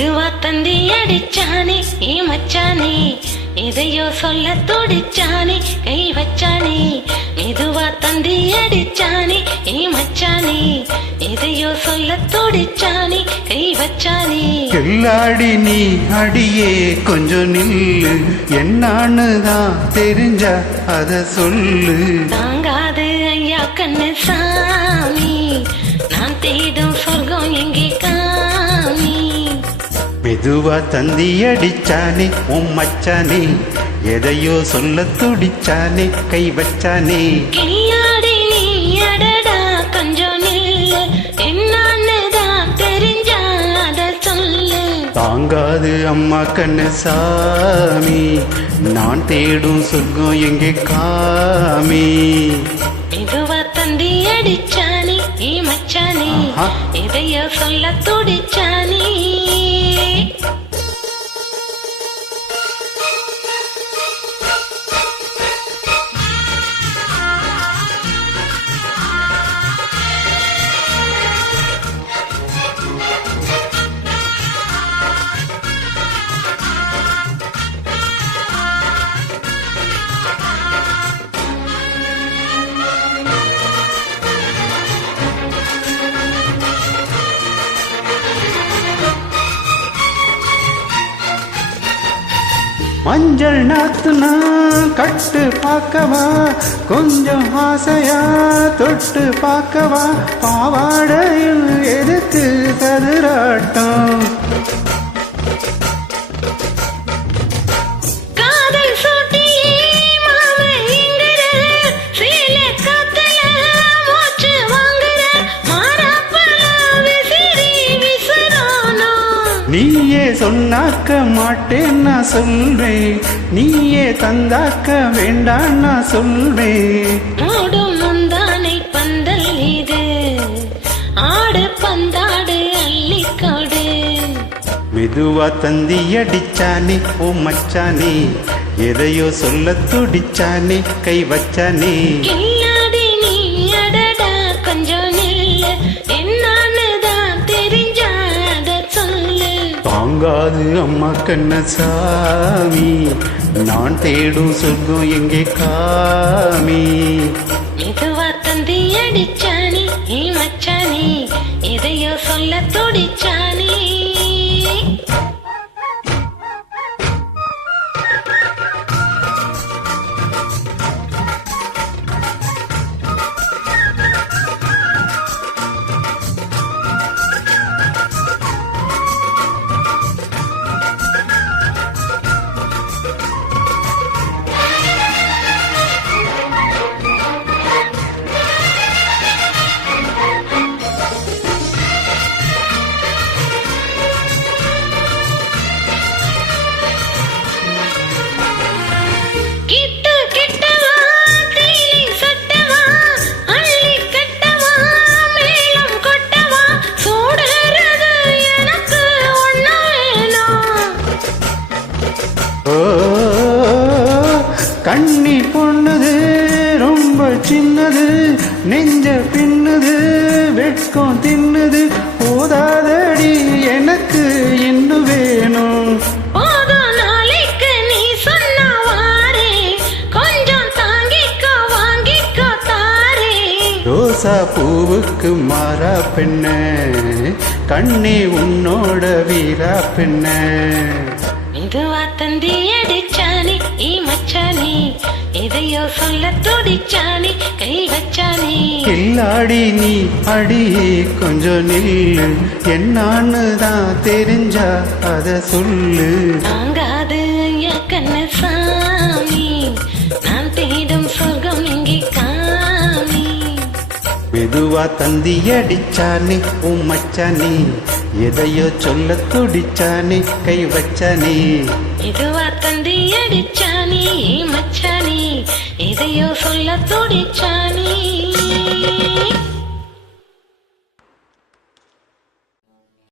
மெதுவா தந்தி அடிச்சானே ஏ மச்சானே, எதையோ சொல்ல துடிச்சானே கை வச்சானே. மெதுவா தந்தி அடிச்சானே ஏ மச்சானே, எதையோ சொல்ல துடிச்சானே கை வச்சானே. கில்லாடி நீ அடியே கொஞ்சம் நில்லு, என்னான்னு தான் தெரிஞ்ச அத சொல்லு. தாங்காது ஐயா கண்ணு சாமி, நான் தேடும் சொர்க்கம் எங்கே காமி. மெதுவா தந்தி அடிச்சானே உன் மச்சானே, எதையோ சொல்ல துடிச்சானே கை வச்சானே. கில்லாடி நீ அடடா கொஞ்சம் நில்லு, என்னான்னு தான் தெரிஞ்சா அத சொல்லு. தாங்காது அம்மா கண்ணு சாமி, நான் தேடும் சொர்க்கம் எங்கே காமி. மெதுவா தந்தி அடிச்சானே ஏ மச்சானே, எதையோ சொல்ல துடிச்சானே. மஞ்சள் நாத்துனா கட்டு பார்க்கவா, கொஞ்சம் ஆசையா தொட்டு பார்க்கவா. பாவாடையில் எதுக்கு கதிராட்டம், நீயே சொன்னாக்க மாட்டேன் நான் சொல்வேன், நீயே தந்தாக்க வேண்டாம் நான் சொல்வேன். ஆடும் முந்தானை பந்தல் இது, ஆடு பந்தாடு அள்ளிக்காடு. மெதுவா தந்தி அடிச்சானே ஓ மச்சானே, எதையோ சொல்ல துடிச்சானே கை வச்சானே. கில்லாடி நீ அடடா கொஞ்சம் நில்லு, என்னான்னு தான் தெரிஞ்சா அத சொல்லு. தாங்காது அம்மா கண்ணசாமி, நான் தேடும் சொர்க்கம் எங்கே காமி. மெதுவா தந்தி அடிச்சானே ஏ மச்சானே, எதையோ சொல்ல துடிச்சானே. கண்ணி பொண்ணுது ரொம்ப சின்னது, நெஞ்ச பின்னுது வெட்கம் தின்னுது. போதாதடி எனக்கு இன்னும் வேணும், நாளைக்கு நீ சொன்னவாரே கொஞ்சம் தாங்கிக்கோ வாங்கிக்கோ தாரே. ரோசா பூவுக்கு மாறா பெண்ண, கண்ணே உன்னோட வீரா பெண்ண. மெதுவா தந்தி அடிச்சானே ஏ மச்சானே, எதையோ சொல்ல துடிச்சானே கை வச்சானே. கில்லாடி நீ அடியே கொஞ்சம் நில்லு, என்னான்னு தான் தெரிஞ்சா அத சொல்லு. தாங்காது ஐயா கண்ணு சாமி, நான் தேடும் சொர்க்கம் எங்கே காமி. மெதுவா தந்தி அடிச்சானே உன் மச்சானே, எதையோ சொல்ல துடிச்சானே கை வச்சானே. மெதுவா தந்தி அடிச்சானே மச்சானே, எதையோ சொல்ல துடிச்சானே.